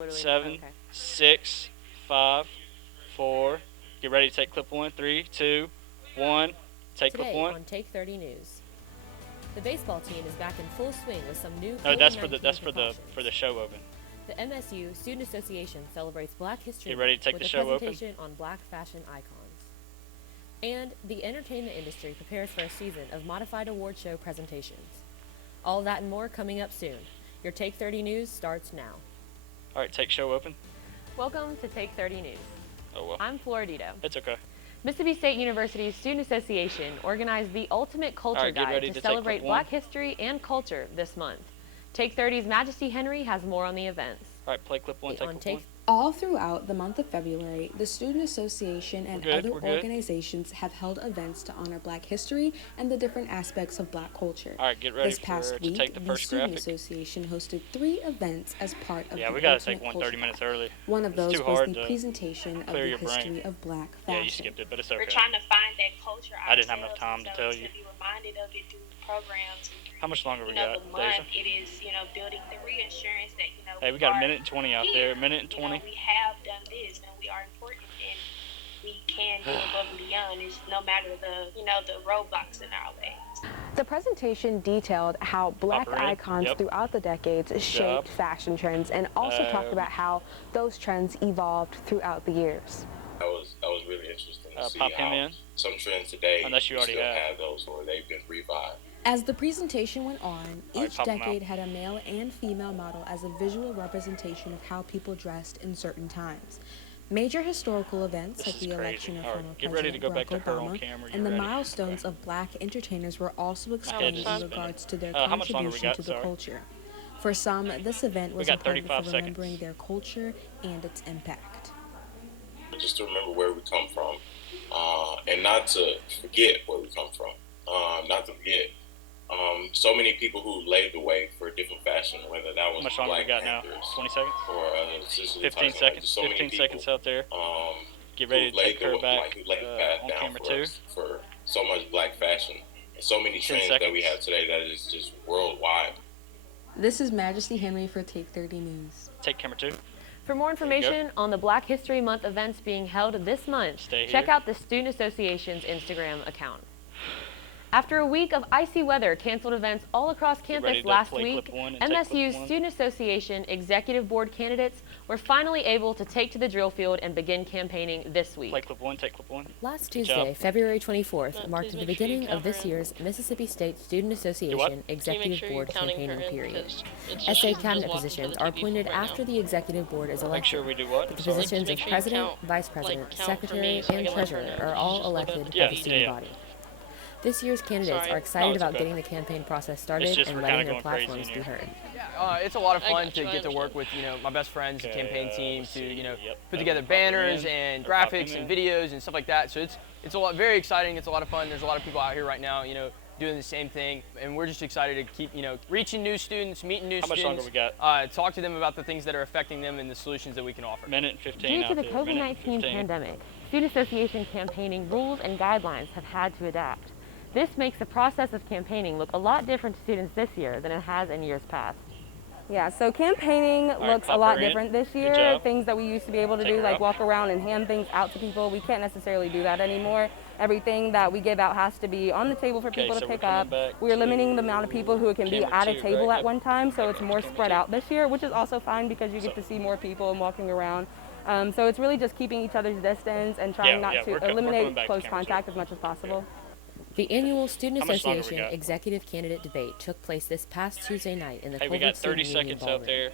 Literally. 7, Okay. 6, 5, 4. Get ready to take clip 1. 3, 2, 1. Take clip Today 1. on Take 30 News. The baseball team is back in full swing with some new No, that's COVID-19 for the show open. The MSU Student Association celebrates Black History Get ready to take with the a show open. presentation on Black fashion icons. And the entertainment industry prepares for a season of modified award show presentations. All that and more coming up soon. Your Take 30 News starts now. All right, take show open. Welcome to Take 30 News. Oh, well. I'm Flora Dedeaux. It's okay. Mississippi State University's Student Association organized the Ultimate Culture Alright, get Guide ready to to take celebrate clip 1. Black history and culture this month. Take 30's Majesty Henry has more on the events. All right, play clip 1, take clip 1. All throughout the month of February, the Student Association and other organizations have held events to honor Black history and the different aspects of Black culture. All right, get ready This past to week, take the the first Student graphic. Association hosted 3 events as part of Yeah, the we gotta Ultimate take one Culture 30 minutes Guide. early. One of It's those too was hard the to presentation of clear the your brain. history of Black Yeah, you fashion. skipped it, but it's okay. We're trying to find that culture I didn't have enough time to tell you. To be reminded of it through programs. And, How much longer we the got, month, Deja? it is, building the reassurance that, Hey, we got a minute and 20 out there. A minute and 20. We have done this, and we are important, and we can go above and beyond. It's no matter the roadblocks in our way. The presentation detailed how Black icons throughout the decades shaped fashion trends and also talked about how those trends evolved throughout the years. That was really interesting to see pop him how in. some trends today Unless you already still have. have those or they've been revived. As the presentation went on, All right, each pop 'em decade out. had a male and female model as a visual representation of how people dressed in certain times. Major historical events This like is the crazy. election of All right, former get ready to President go back Barack to her on Obama camera. You and the ready? milestones of Black entertainers were also explained is in spinning. regards to their How much longer we contribution got? to the Sorry. culture. For some, this event was got important 35 for seconds. remembering their culture and its impact. Just to remember where we come from, and not to forget where we come from. Not to forget so many people who laid the way for different fashion, whether that How was much longer we Black got now? Panthers 20 seconds? or Cicely 15 Tyson. seconds. So many 15 people, seconds out there. Get who ready to laid take the her way- back who laid the path on down camera for 2. us for so much Black fashion and so many 10 trends that we seconds. have today that is just worldwide. This is Majesty Henry for Take 30 News. Take camera 2. For more information on the Black History Month events being held this month, Stay check here. out the Student Association's Instagram account. After a week of icy weather canceled events all across ready campus to last play week, clip 1 and take MSU's clip 1. Student Association Executive Board candidates were finally able to take to the drill field and begin campaigning this week. Play clip 1, take clip 1. Last Good Tuesday, job. February 24th, marked please the make sure you beginning of this cover year's Mississippi State Student Association Executive sure Board you're counting campaigning her in, period. because it's just- SA she's just cabinet walking positions for the are TV appointed right after now. the executive board is Make elected. sure we do what? The I'm sorry. positions Make of sure you president, count, vice president, count for secretary, me so I and can let her treasurer know. are You all just look elected up. by Yeah, the student yeah. body. This year's candidates Sorry. are excited No, it's about okay. getting the campaign process started just and we're letting kinda their going crazy platforms in be here. heard. It's a lot of I fun got to you, I get to work understand. with my best friends, the Okay, campaign team, let's to see. Yep. put together Pop her banners in. and Or pop graphics him and in. videos and stuff like that. So it's a lot, very exciting. It's a lot of fun. There's a lot of people out here right now, doing the same thing, and we're just excited to keep, reaching new students, meeting new How much students. longer we got? Talk to them about the things that are affecting them and the solutions that we can offer. Minute and 15 Due out to the there. Minute and COVID-19 15. pandemic, Student Association campaigning rules and guidelines have had to adapt. This makes the process of campaigning look a lot different to students this year than it has in years past. Yeah, so campaigning right, looks a pop lot her in. different this Good year. job. Things that we used to be able to Take do, her like out. walk around and hand things out to people, we can't necessarily do that anymore. Everything that we give out has to be on the table for Okay, people so to we're pick coming up. back We're to limiting the amount of people who can be camera at a 2, table right? at one time, so it's more Camera spread 2. out this year, which is also fine because you get to see more people and walking around. So it's really just keeping each other's distance and trying Yeah, not we're to coming eliminate back to close camera 2. contact as much as possible. The annual Student How much longer we Association got? Executive Candidate Debate took place this past Tuesday night in the Hey, we Culver got 30 Student Union seconds out Ballroom. there.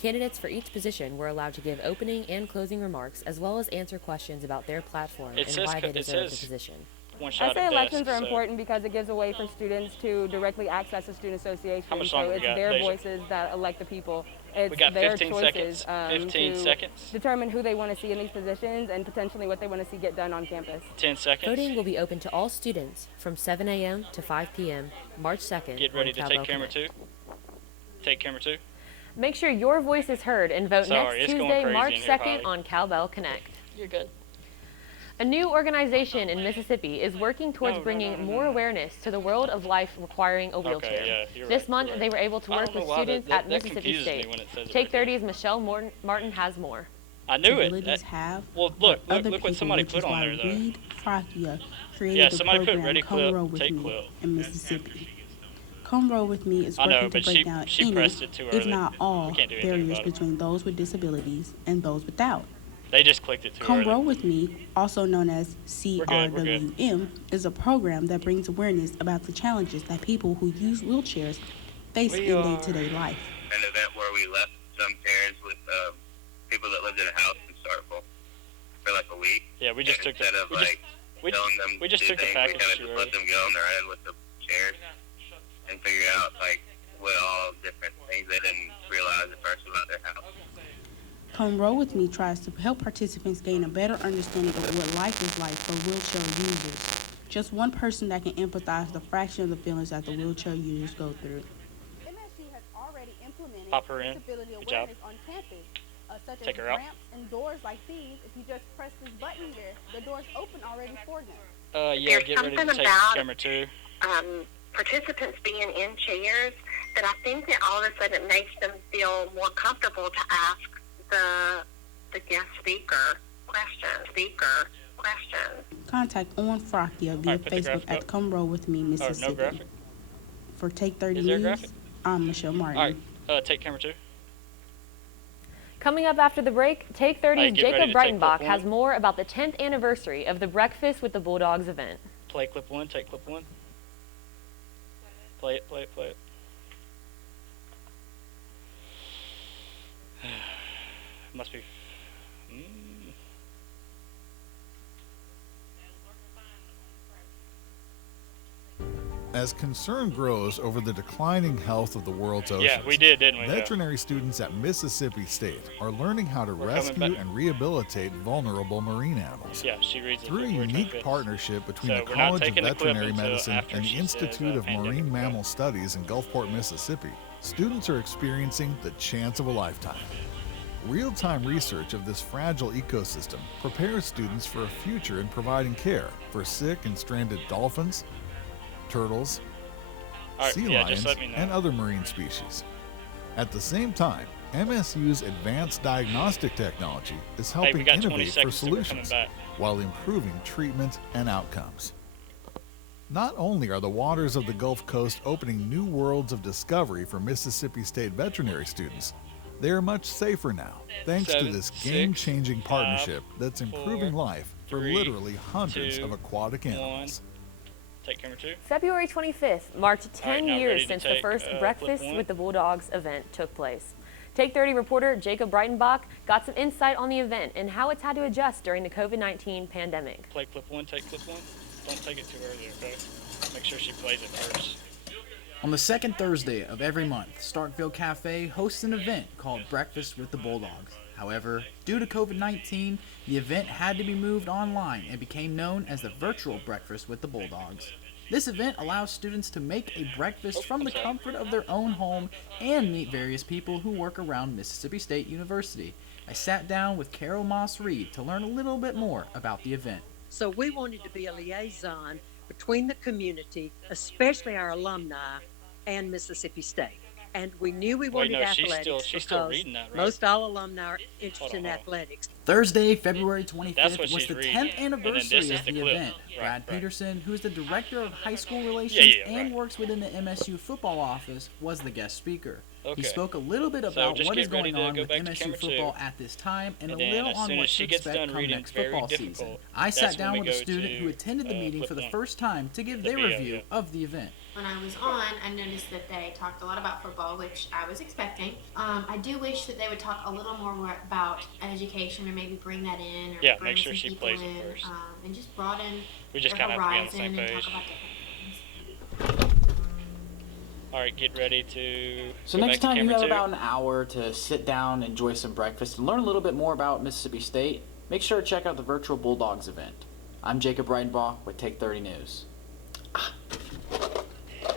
Candidates for each position were allowed to give opening and closing remarks as well as answer questions about their platform It and says why they it deserve the says position. One shot SA at elections desk, are so- important because it gives a way for students to directly access the student association. How much So longer we it's got, their Deja? voices that elect the people. It's We got their 15 choices seconds. 15 to seconds. determine who they want to see in these positions and potentially what they want to see get done on campus. 10 seconds. Voting will be open to all students from 7 a.m. to 5 p.m. March 2nd. Get ready on to Cowbell take camera Connect. 2. Take camera 2. Make sure your voice is heard and vote Sorry, next it's going Tuesday, crazy March in here, 2nd Holly. on Cowbell Connect. You're good. A new organization in Mississippi is working towards bringing more awareness to the world of life requiring a wheelchair. Okay, yeah, This month, they were able to work with students at Mississippi State. Take 30's Michelle Martin has more. I knew it. Well, look what somebody put on there, though. Reed Fracchia created Yeah, the somebody put program Ready Come Quilt, Roll With Take Me Quilt. in Mississippi. Come Roll With Me is I know, working to but break down she any, pressed it too if early. not all, We can't do anything barriers about it. between those with disabilities and those without. They just clicked it too Come early. Roll With Me, also known as We're good. CRWM, is a program that brings awareness about the challenges that people who use wheelchairs face in day-to-day life. An event where we left some parents with people that lived in a house in Starkville for like a week. Yeah, we just took instead of like telling them we just to do took the things, package we kind of too just early. let them go on their own with the chairs and figure out like what all different things they didn't realize at first about their house. Come Roll With Me tries to help participants gain a better understanding of what life is like for wheelchair users. Just one person that can empathize the fraction of the feelings that the wheelchair users go through. MSU has already implemented Pop her in. disability Good job. awareness on campus, such Take as her out. ramps and doors like these. If you just press this button here, the doors open already for them. Yeah, There's get ready to something take about, camera 2. Participants being in chairs that I think that all of a sudden it makes them feel more comfortable to ask the guest speaker questions. Contact Owen Fracchia via Facebook at Come Roll With Me, Mississippi. No graphic. For Take 30 Is there a News, graphic? I'm Michelle Martin. All right, take camera 2. Coming up after the break, Take 30's get ready Jacob to take Breitenbach clip has 1. more about the 10th anniversary of the Breakfast with the Bulldogs event. Play clip 1, take clip 1. Play it. Must be. As concern grows over the declining health of the world's oceans, Yeah, we did, didn't we? veterinary students at Mississippi State are learning how to We're rescue coming back. and rehabilitate vulnerable marine animals. Yeah, she reads it. Through a before it unique fits. partnership between So the we're not College of taking the clip Veterinary until Medicine after and the she says, Institute of pandemic Marine clip. Mammal Studies in Gulfport, Mississippi, students are experiencing the chance of a lifetime. Real-time research of this fragile ecosystem prepares students for a future in providing care for sick and stranded dolphins, turtles, All right, sea yeah, lions, just let me know. and other marine species. At the same time, MSU's advanced diagnostic technology is Hey, we helping got 20 innovate for seconds till we're coming solutions back. while improving treatment and outcomes. Not only are the waters of the Gulf Coast opening new worlds of discovery for Mississippi State veterinary students, they are much safer now, thanks to 7, this 6, game-changing 5, partnership that's improving 4, life for 3, literally hundreds 2, of aquatic 1. animals. Take camera 2. February 25th marked 10 now years ready to since the take, first clip Breakfast 1. with the Bulldogs event took place. Take 30 reporter Jacob Breitenbach got some insight on the event and how it's had to adjust during the COVID-19 pandemic. Play clip 1, take clip 1. Don't take it too early, okay? Make sure she plays it first. On the second Thursday of every month, Starkville Cafe hosts an event called Breakfast with the Bulldogs. However, due to COVID-19, the event had to be moved online and became known as the Virtual Breakfast with the Bulldogs. This event allows students to make a breakfast from the comfort of their own home and meet various people who work around Mississippi State University. I sat down with Carol Moss Reed to learn a little bit more about the event. So we wanted to be a liaison between the community, especially our alumni, and Mississippi State. And we knew we wanted athletics she's still because reading that, right? most all alumni are interested in athletics. Thursday, February That's 25th what was she's the reading. 10th And then this anniversary is of the the clip. event. Right, Brad right. Peterson, who is the Director of High School Relations and right. works within the MSU football office, was the guest speaker. Okay. He spoke a little bit So about just what is get ready going to on go with back to MSU camera 2. football at this time and a And then little as on soon what as to she gets expect done come reading next very football difficult, season. I that's sat when down we with a go student to, who attended the meeting clip for the 1. first time to give The their BO, review yeah. of the event. When I was on, I noticed that they talked a lot about football, which I was expecting. I do wish that they would talk a little more about education, or maybe bring that in, or Yeah, bring make sure some she people plays it in, first. and just broaden We just their kinda have to be on horizon the same and page. talk about different things. All right, get ready to. So go next back to time you camera have 2. about an hour to sit down, enjoy some breakfast, and learn a little bit more about Mississippi State, make sure to check out the Virtual Bulldogs event. I'm Jacob Breitenbach with Take 30 News.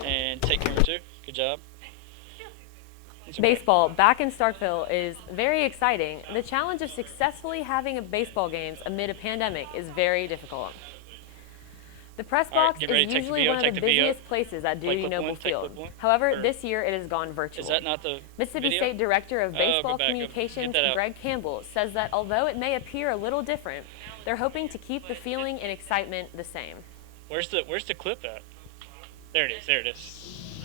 And take camera 2. Good job. Baseball back in Starkville is very exciting. The challenge of successfully having a baseball games amid a pandemic is very difficult. The press box is usually one of the busiest places at Duty Noble Field. However, this year it has gone virtual. Is that not the Mississippi State Director of Baseball Communications, Greg Campbell, says that although it may appear a little different, they're hoping to keep the feeling and excitement the same. Where's the clip at? There it is. There it is.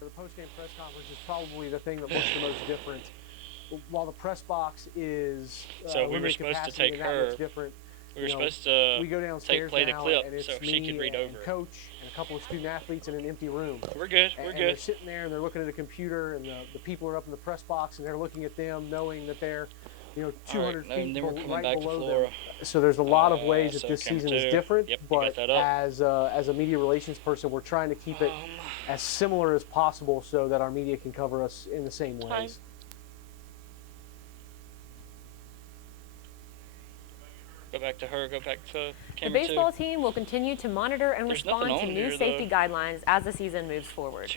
The post-game press conference is probably the thing that looks the most different. While the press box is so we were supposed to take her. Different. We were supposed to we go downstairs play the clip and it's so me she could read over. Coach and a couple of student athletes in an empty room. We're good. We're and good. They're sitting there and they're looking at a computer and the people are up in the press box and they're looking at them, knowing that they're 200 feet right below them. So there's a lot of ways that this season is different, but as a media relations person, we're trying to keep it as similar as possible so that our media can cover us in the same ways. Go back to her, go back to camera. The baseball team will continue to monitor and respond to new safety guidelines as the season moves forward.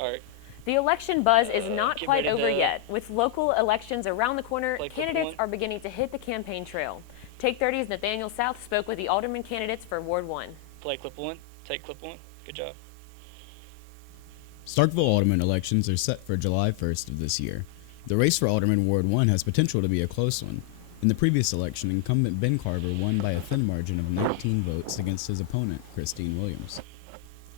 All right. The election buzz is not quite over yet. With local elections around the corner, candidates are beginning to hit the campaign trail. Take 30's Nathaniel South spoke with the alderman candidates for Ward 1. Play clip 1. Take clip 1. Good job. Starkville alderman elections are set for July 1st of this year. The race for alderman Ward 1 has potential to be a close one. In the previous election, incumbent Ben Carver won by a thin margin of 19 votes against his opponent, Christine Williams.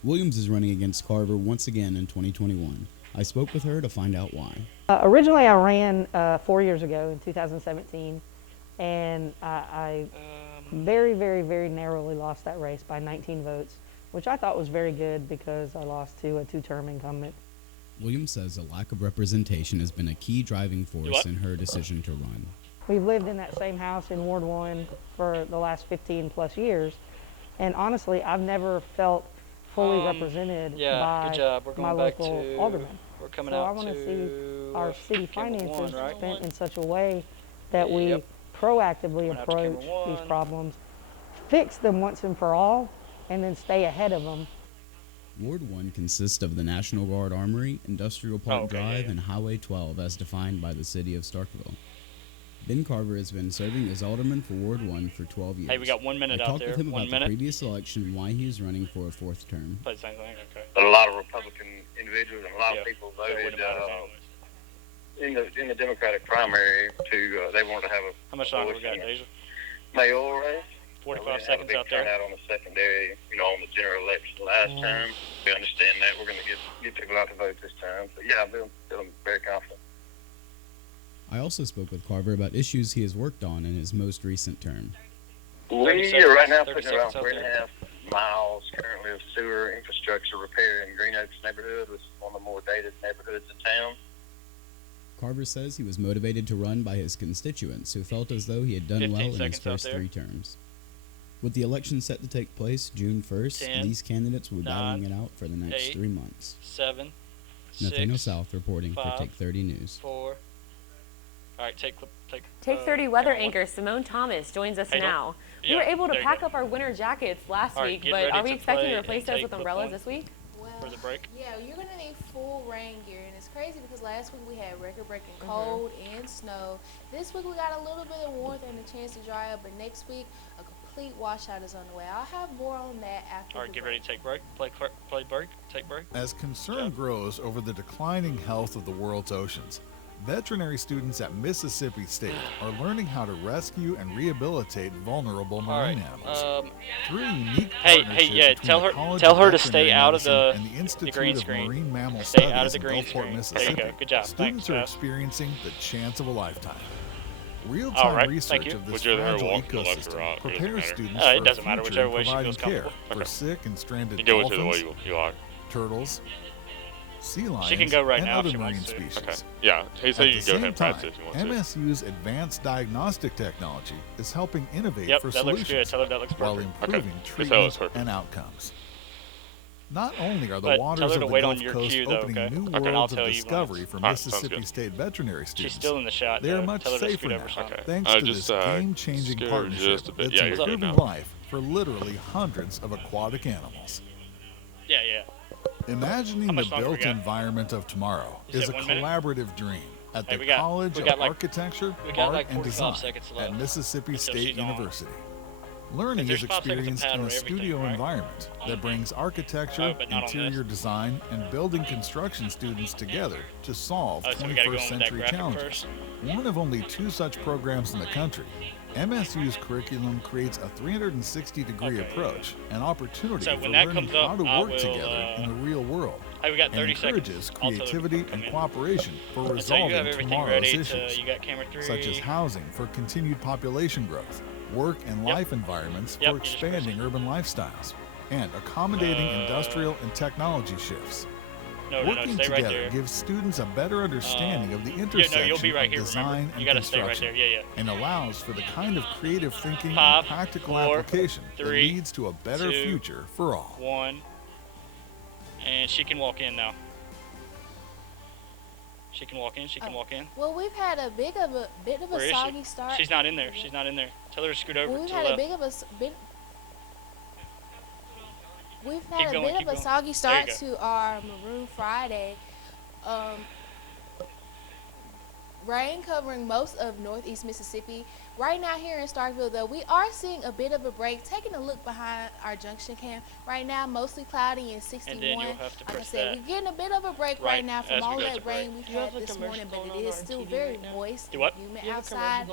Williams is running against Carver once again in 2021. I spoke with her to find out why. Originally, I ran 4 years ago in 2017, and I very, very, very narrowly lost that race by 19 votes, which I thought was very good because I lost to a two-term incumbent. Williams says a lack of representation has been a key driving force in her decision to run. We've lived in that same house in Ward 1 for the last 15 plus years, and honestly, I've never felt fully represented by my local alderman. We're coming so out I want to see our city finances spent in such a way that Yep. we proactively approach these problems, fix them once and for all, and then stay ahead of them. Ward 1 consists of the National Guard Armory, Industrial Park Drive, and Highway 12 as defined by the city of Starkville. Ben Carver has been serving as alderman for Ward 1 for 12 years. Hey, we got 1 minute out there. I talked with him about the previous election and why he is running for a fourth term. Play the same thing, okay. But a lot of Republican individuals and a lot of people voted in the Democratic primary to they wanted to have a how much longer we got, Deja? Mayoral race. 45 seconds out there. Turnout on the secondary, on the general election last time. We understand that we're going to get people out to vote this time. But yeah, I'm feeling very confident. I also spoke with Carver about issues he has worked on in his most recent term. We are right now putting around 3.5 miles currently of sewer infrastructure repair in Green Oaks neighborhood, which is one of the more dated neighborhoods in town. Carver says he was motivated to run by his constituents who felt as though he had done well in his first 3 terms. With the election set to take place June 1st, 10, these candidates will be battling it out for the next 8, 3 months. 7, Nathaniel 6, South reporting 5, for Take 30 News. 4. All right, take 30 weather anchor Symone Thomas joins us now. We were able to pack up our winter jackets last week, but are we expecting to replace those with umbrellas this week? For the break? Yeah, you're going to need full rain gear, and it's crazy because last week we had record-breaking cold and snow. This week we got a little bit of warmth and a chance to dry up, but next week a complete washout is on the way. I'll have more on that after. All right, get ready to take break. Play break. Take break. As concern grows over the declining health of the world's oceans, veterinary students at Mississippi State are learning how to rescue and rehabilitate vulnerable marine animals. Through a unique partnership between the College tell of her to stay Veterinary out of Medicine and the the Institute green of screen. Marine Mammal Stay out of Studies the in green Gulfport, screen. Mississippi. There you go. Good job. Students Thanks, are Jeff. experiencing the chance of a lifetime. Real-time research of this fragile ecosystem prepares students for it doesn't a matter future whichever way she providing feels care comfortable. for sick and stranded You do whichever dolphins, way you are. turtles, sea lions, She can go right and now if other she marine wants to. species. Okay. Yeah, he said At you the can go ahead same and pass time, it if you want to. MSU's advanced diagnostic technology is helping innovate Yep, for that looks solutions good. Tell her that looks while perfect. improving Okay. treatment perfect. and outcomes. Not only are the But waters tell her of to the wait Gulf on your Coast cue, though, opening okay? new Okay, and I'll worlds of tell you discovery when. for Alright, sounds Mississippi good. State veterinary students, She's still in the shot. they are though. much Tell her to safer scoot now, over some. thanks I to just, this game-changing scared partnership just a bit. that's Yeah, you're good improving now. life for literally hundreds of aquatic animals. Yeah. Imagining the built environment of tomorrow is a collaborative dream at the College of Architecture, Art, and Design at Mississippi State University. Learning is experienced in a studio environment that brings architecture, interior design, and building construction students together to solve 21st century challenges. One of only 2 such programs in the country, MSU's curriculum creates a 360-degree approach and opportunity for learning how to work together in the real world, and encourages creativity and cooperation for resolving tomorrow's issues, such as housing for continued population growth, work and life environments for expanding urban lifestyles, and accommodating industrial and technology shifts. Working together gives students a better understanding of the intersection of design and construction, and allows for the kind of creative thinking and practical application that leads to a better future for all. 1, and she can walk in now. She can walk in. She can walk in. Well, we've had a bit of a soggy start. She's not in there. She's not in there. Tell her to scoot over. We've had a bit of a soggy start to our Maroon Friday. Rain covering most of northeast Mississippi. Right now here in Starkville, though, we are seeing a bit of a break. Taking a look behind our junction cam, right now mostly cloudy and 61. And then you'll have to like I said, we're getting a bit of a break right now from all that rain we've had this morning, but it is still very moist and humid outside.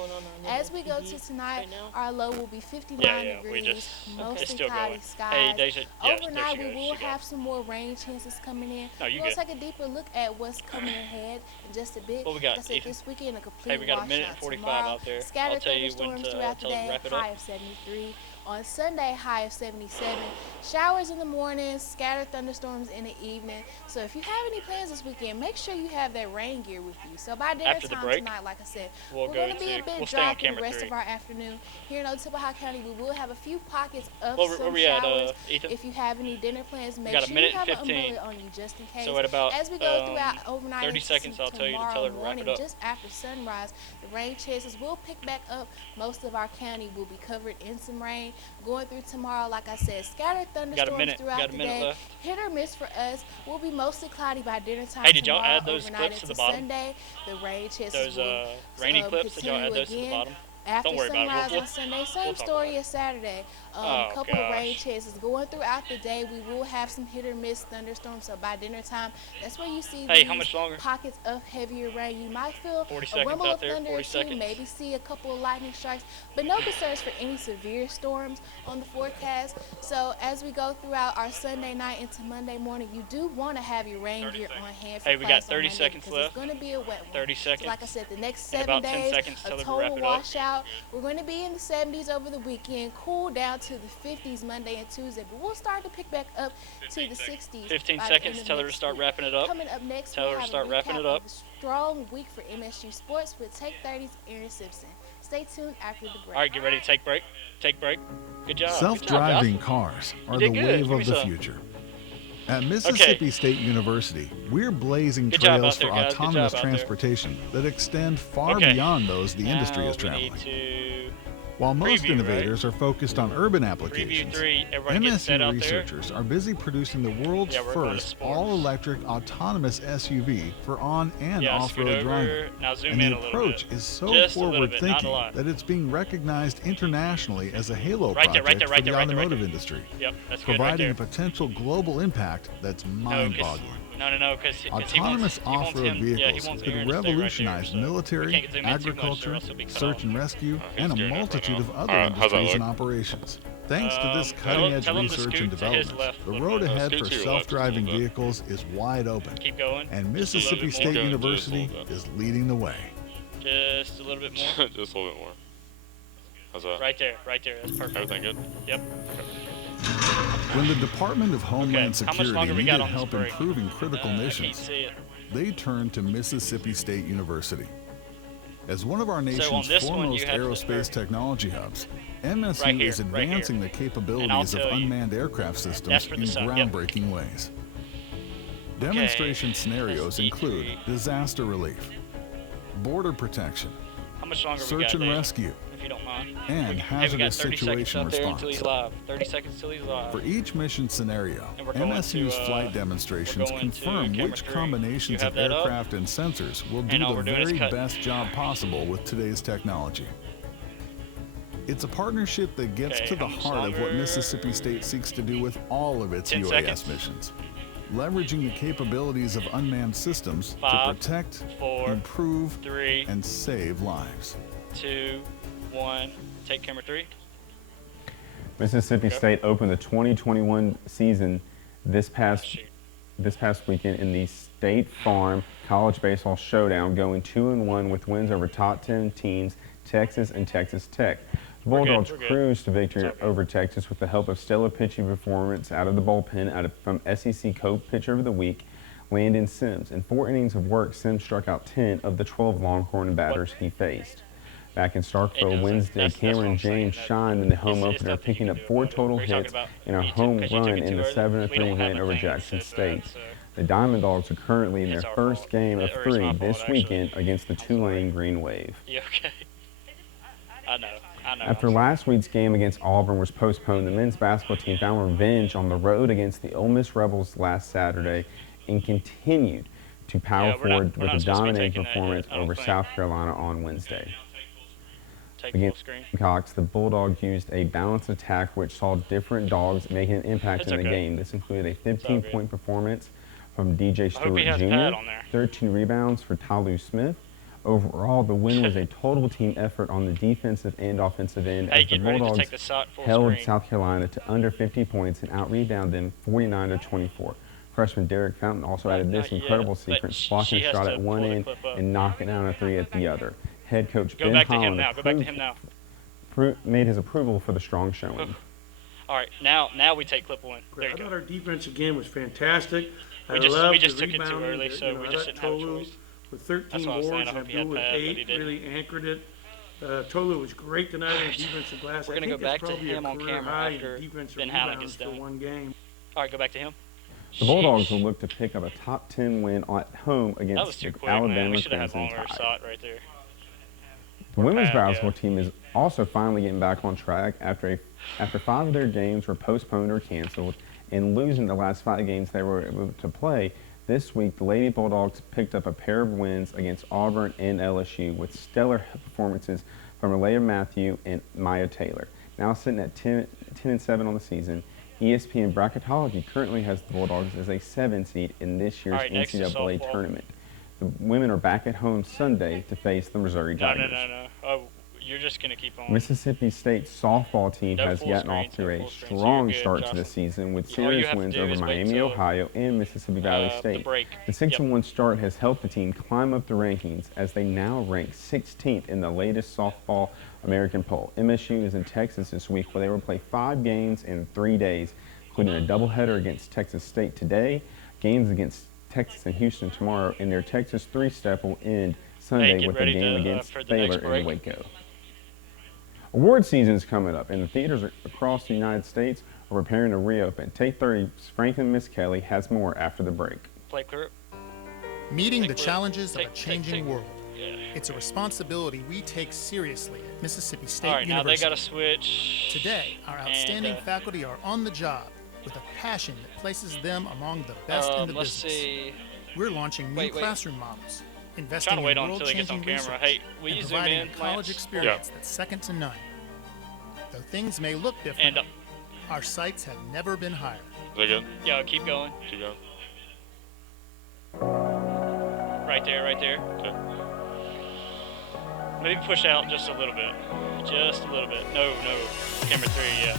As we go to tonight, our low will be 59 degrees, mostly cloudy skies. Overnight, we will have some more rain chances coming in. We'll take a deeper look at what's coming ahead in just a bit. What we got? Like I said, this weekend, a complete we got a minute and 45 out there. Scattered thunderstorms throughout the day, high of 73. On Sunday, high of 77. Showers in the morning, scattered thunderstorms in the evening. So if you have any plans this weekend, make sure you have that rain gear with you. So by dinner time tonight, like I said, we're going to be a bit dry for the rest of our afternoon. Here in Ototobaha County, we will have a few pockets of some showers. If you have any dinner plans, make sure you have an umbrella on you just in case. So at about as we go throughout overnight 30 seconds, I'll tell you to tell her to wrap it up. Just after sunrise, the rain chances will pick back up. Most of our county will be covered in some rain. Going through tomorrow, like I said, scattered thunderstorms throughout the day. Hit or miss for us. Will be mostly cloudy by dinner time. Hey, did y'all add those clips to the bottom? Sunday, the rain chances those rainy clips, did y'all add those to the bottom? After Don't worry sunrise about it. on Sunday, same story as Saturday. Couple of rain chances going throughout the day. We will have some hit or miss thunderstorms. So by dinner time, that's where you see these pockets of heavier rain. You might feel a rumble of thunder or two, maybe see a couple of lightning strikes, but no concerns for any severe storms on the forecast. So as we go throughout our Sunday night into Monday morning, you do want to have your rain gear on hand for we got 30 seconds left. It's going to be a wet one. 30 seconds. So like I said, the next 7 days, a total washout. We're going to be in the 70s over the weekend, cool down to the 50s Monday and Tuesday, but we'll start to pick back up to the 60s. 15 seconds. Tell her to start wrapping it up. Coming up next, tell her to start wrapping it up. Strong week for MSU sports with Take 30's Aaron Simpson. Stay tuned after the break. All right, get ready to take break. Take break. Good job. Self-driving cars are the wave of the future. At Mississippi State University, we're blazing trails for autonomous transportation that extend far beyond those the industry is traveling. While most innovators are focused on urban applications, MSU researchers are busy producing the world's first all-electric autonomous SUV for on- and off-road driving. And the approach is so forward-thinking that it's being recognized internationally as a halo project for the automotive industry, providing a potential global impact that's mind-boggling. No, because autonomous off-road vehicles could revolutionize military, agriculture, search and rescue, and a multitude of other industries and operations. Thanks to this cutting-edge research and development, the road ahead for self-driving vehicles is wide open, and Mississippi State University is leading the way. Just a little bit more. Just a little bit more. How's that? Right there. That's perfect. Everything good? Yep. When the Department of Homeland Security needed help improving critical missions, they turned to Mississippi State University. As one of our nation's foremost aerospace technology hubs, MSU is advancing the capabilities of unmanned aircraft systems in groundbreaking ways. Demonstration scenarios include disaster relief, border protection, much longer we search got, and Dave, rescue, if you don't mind? and hazardous situation response. Until he's live. 30 seconds till he's live. For each mission scenario, And we're going MSU's to, flight demonstrations confirm which combinations of aircraft and sensors will do the very best job possible with today's technology. It's a partnership that gets to the heart of what Mississippi State seeks to do with all of its UAS missions, leveraging the capabilities of unmanned systems to protect, improve, and save lives. 2, 1, take camera 3. Mississippi State opened the 2021 season this past weekend in the State Farm College Baseball Showdown, going 2-1 with wins over top 10 teams, Texas and Texas Tech. The Bulldogs cruised to victory over Texas with the help of stellar pitching performance out of the bullpen from SEC Co-Pitcher of the Week, Landon Sims. In 4 innings of work, Sims struck out 10 of the 12 Longhorn batters he faced. Back in Starkville Wednesday, Cameron James shined in the home opener, picking up 4 total hits and a home run in the 7-3 win over Jackson State. The Diamond Dogs are currently in their first game of 3 this weekend against the Tulane Green Wave. Yeah, okay. I know. After last week's game against Auburn was postponed, the men's basketball team found revenge on the road against the Ole Miss Rebels last Saturday and continued to power forward with a dominating performance over South Carolina on Wednesday. Against the Gamecocks, the Bulldogs used a balanced attack which saw different dogs making an impact in the game. This included a 15-point performance from DJ Stewart Jr., 13 rebounds for Tyloo Smith. Overall, the win was a total team effort on the defensive and offensive end as the Bulldogs held South Carolina to under 50 points and out-rebounded them 49-24. Freshman Derek Fountain also added this incredible sequence, blocking a shot at one end and knocking down a 3 at the other. Head coach Ben Holland made his approval for the strong showing. All right, now we take clip 1. I thought our defense again was fantastic. We just took it too early, so we just didn't have a choice. With 13 boards and Abdul with 8, really anchored it. Tolu was great tonight on the defensive glass. We're going to go back to him on camera after Ben Halligan's done. One game. All right, go back to him. The Bulldogs will look to pick up a top 10 win at home against the Alabama Crimson Tide. Right there. The women's basketball team is also finally getting back on track after 5 of their games were postponed or canceled and losing the last 5 games they were able to play. This week, the Lady Bulldogs picked up a pair of wins against Auburn and LSU with stellar performances from Alea Matthew and Maya Taylor. Now sitting at 10-7 on the season, ESPN Bracketology currently has the Bulldogs as a 7 seed in this year's NCAA tournament. The women are back at home Sunday to face the Missouri Tigers. No. Oh, you're just going to keep on. Mississippi State's softball team has gotten off to a strong start to the season with serious wins over Miami, Ohio, and Mississippi Valley State. The 6-1 start has helped the team climb up the rankings as they now rank 16th in the latest softball American poll. MSU is in Texas this week where they will play 5 games in 3 days, including a doubleheader against Texas State today, games against Texas and Houston tomorrow, and their Texas 3-step will end Sunday with a game against Baylor in Waco. Award season is coming up, and the theaters across the United States are preparing to reopen. Take 30's Franklin Miskelly has more after the break. Play clear. Meeting the challenges of a changing world. It's a responsibility we take seriously at Mississippi State University. All right, now they got to switch. Today, our outstanding faculty are on the job with a passion that places them among the best in the business. See. We're launching new classroom models, investing in world-changing research, hey, and providing a college experience that's second to none. Though things may look different, our sights have never been higher. Is that good? Yeah, keep going. Keep going. Right there. Okay. Maybe push out just a little bit. Just a little bit. No. Camera 3, yeah.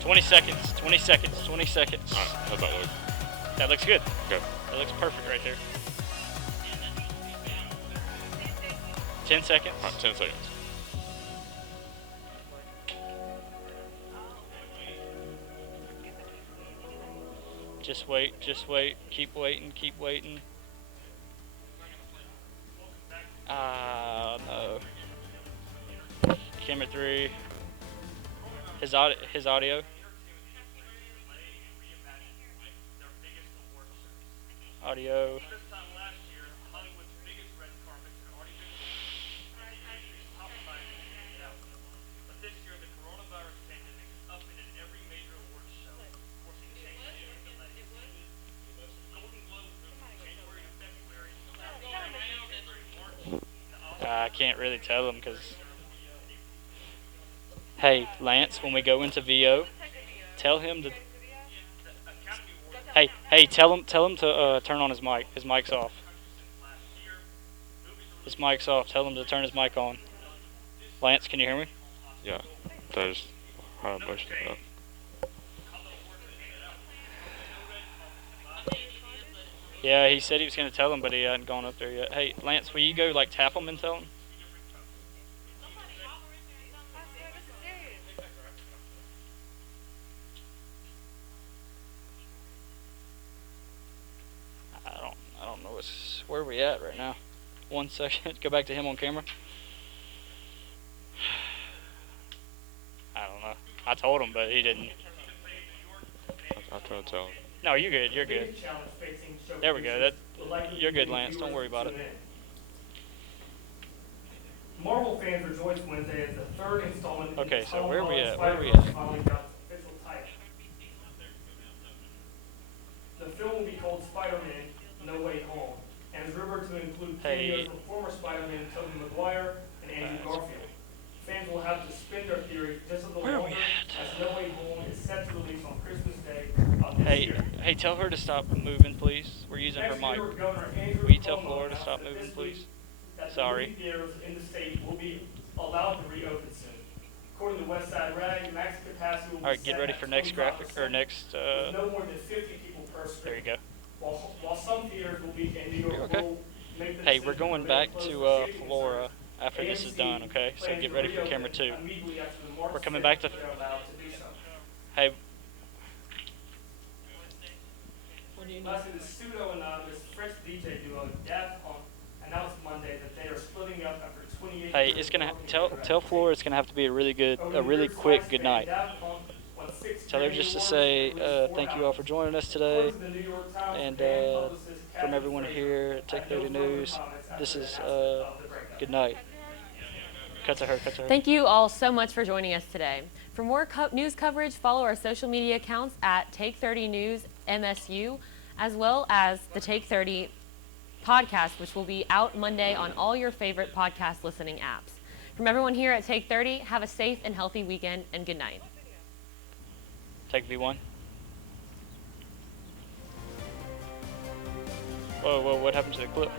20 seconds. All right, how's that look? That looks good. Okay. That looks perfect right there. 10 seconds. All right, 10 seconds. Just wait. Keep waiting. No. Camera 3. His audio. Audio. I can't really tell him because. Hey, Lance, when we go into VO, tell him to. Hey, tell him to turn on his mic. His mic's off. His mic's off. Tell him to turn his mic on. Lance, can you hear me? Yeah, there's how I pushed it up. Yeah, he said he was going to tell him, but he hadn't gone up there yet. Hey, Lance, will you go, like, tap him and tell him? I don't know where we at right now. 1 second. Go back to him on camera. I don't know. I told him, but he didn't. I tried to tell him. No, you're good. You're good. There we go. You're good, Lance. Don't worry about it. Marvel fans rejoice Wednesday as the third installment. Okay, so where are we at? The film will be called Spider-Man: No Way Home, and is rumored to include cameos from former Spider-Man Tobey Maguire and Andrew Garfield. Fans will have to spin their theories just a little longer, as No Way Home is set to release on Christmas Day of this year. Hey, tell her to stop moving, please. We're using her mic. Will you tell Flora to stop moving, please? Sorry. Movie theaters in the state will be allowed to reopen soon. According to West Side Rag, max capacity will be All right, get ready for next graphic or next. No more than 50 people per screen. There you go. While some theaters will be in New York, will make the Hey, we're going back to Flora after this is done, okay? So get ready for camera 2. We're coming back to. Hey. Lastly, the pseudo-anonymous French DJ duo Daft Punk announced Monday that they are splitting up after 28 Hey, it's gonna tell Flora it's gonna have to be a really quick good night. Tell her just to say thank you all for joining us today, and from everyone here at Take 30 News, this is good night. Cut to her. Thank you all so much for joining us today. For more news coverage, follow our social media accounts at Take 30 News MSU, as well as the Take 30 podcast, which will be out Monday on all your favorite podcast listening apps. From everyone here at Take 30, have a safe and healthy weekend, and good night. Take V1. Whoa, what happened to the clip?